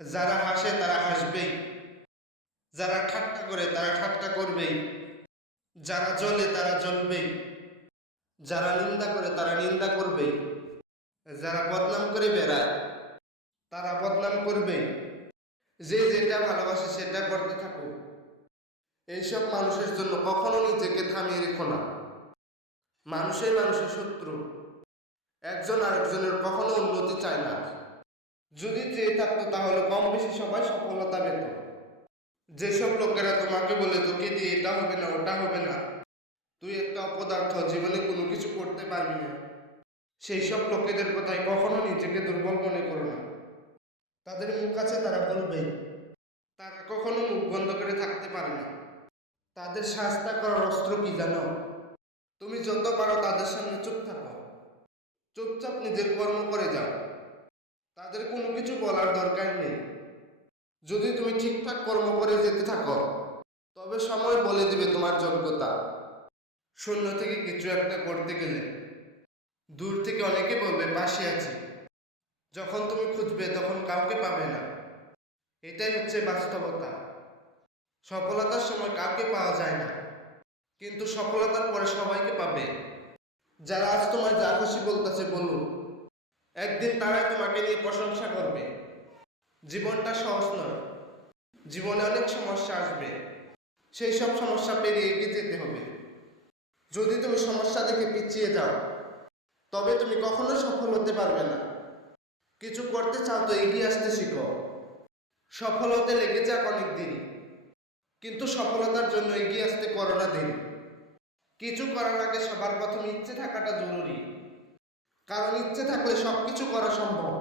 যারা হাসে তারা হাসবেই, যারা ঠাট্টা করে তারা ঠাট্টা করবেই, যারা জ্বলে তারা জ্বলবেই, যারা নিন্দা করে তারা নিন্দা করবেই, যারা বদনাম করে বেড়ায় তারা বদনাম করবেই। যে যেটা ভালোবাসে সেটা করতে থাকো। এইসব মানুষের জন্য কখনো নিজেকে থামিয়ে রেখো না। মানুষের শত্রু, একজন আরেকজনের কখনো উন্নতি চায় না। যদি চেয়ে থাকতো তাহলে কম বেশি সবাই সফলতা পেত। যেসব লোকেরা তোমাকে বলে তোকে দিয়ে এটা হবে না ওটা হবে না, তুই একটা অপদার্থ, জীবনে কোনো কিছু করতে পারবি না, সেই সব লোকেদের কথায় কখনো নিজেকে দুর্বল মনে করো না। তাদের মুখ আছে, তারা বলবেই। তারা কখনো মুখ বন্ধ করে থাকতে পারে না। তাদের শাস্তা করার অস্ত্র কি জানো? তুমি যত পারো তাদের সামনে চুপ থাকো, চুপচাপ নিজের কর্ম করে যাও। তাদের কোনো কিছু বলার দরকার নেই। যদি তুমি ঠিকঠাক কর্ম করে যেতে থাকো, তবে সময় বলে দিবে তোমার যোগ্যতা। শূন্য থেকে কিছু একটা করতে গেলে দূর থেকে অনেকে বলবে পাশে আছি, যখন তুমি খুঁজবে তখন কাউকে পাবে না। এটাই হচ্ছে বাস্তবতা। সফলতার সময় কাউকে পাওয়া যায় না, কিন্তু সফলতার পরে সবাইকে পাবে। যারা আজ তোমার যা খুশি বলতেছে বলুন, একদিন তারাই তোমাকে নিয়ে প্রশংসা করবে। জীবনটা সহজ নয়, জীবনে অনেক সমস্যা আসবে, সেই সব সমস্যা পেরিয়ে এগিয়ে যেতে হবে। যদি তুমি সমস্যা দেখে পিছিয়ে যাও, তবে তুমি কখনো সফল হতে পারবে না। কিছু করতে চাও তো এগিয়ে আসতে শিখো। সফল হতে লেগে যাক অনেক দিন, কিন্তু সফলতার জন্য এগিয়ে আসতে করো না দেরি। কিছু করার আগে সবার প্রথমে ইচ্ছে থাকাটা জরুরি, কারণ ইচ্ছে থাকলে সবকিছু করা সম্ভব।